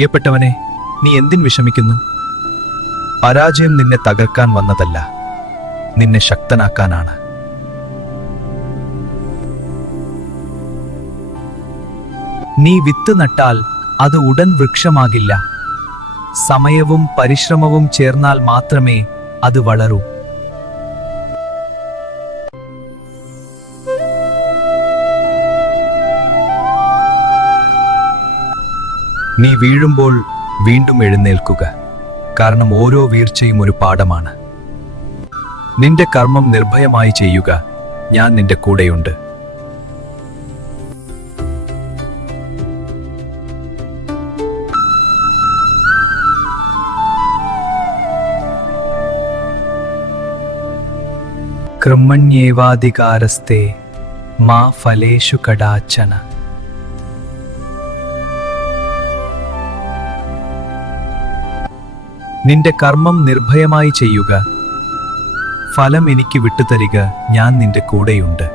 പ്രിയപ്പെട്ടവനെ, നീ എന്തിന് വിഷമിക്കുന്നു? പരാജയം നിന്നെ തകർക്കാൻ വന്നതല്ല, നിന്നെ ശക്തനാക്കാനാണ്. നീ വിത്ത് നട്ടാൽ അത് ഉടൻ വൃക്ഷമാകില്ല. സമയവും പരിശ്രമവും ചേർന്നാൽ മാത്രമേ അത് വളരൂ. നീ വീഴുമ്പോൾ വീണ്ടും എഴുന്നേൽക്കുക, കാരണം ഓരോ വീഴ്ചയും ഒരു പാഠമാണ്. നിന്റെ കർമ്മം നിർഭയമായി ചെയ്യുക, ഞാൻ നിന്റെ കൂടെയുണ്ട്. കർമ്മണ്യേവാധികാരസ്തേ മാ ഫലേഷു കടാചന. നിന്റെ കർമ്മം നിർഭയമായി ചെയ്യുക, ഫലം എനിക്ക് വിട്ടുതരിക, ഞാൻ നിന്റെ കൂടെയുണ്ട്.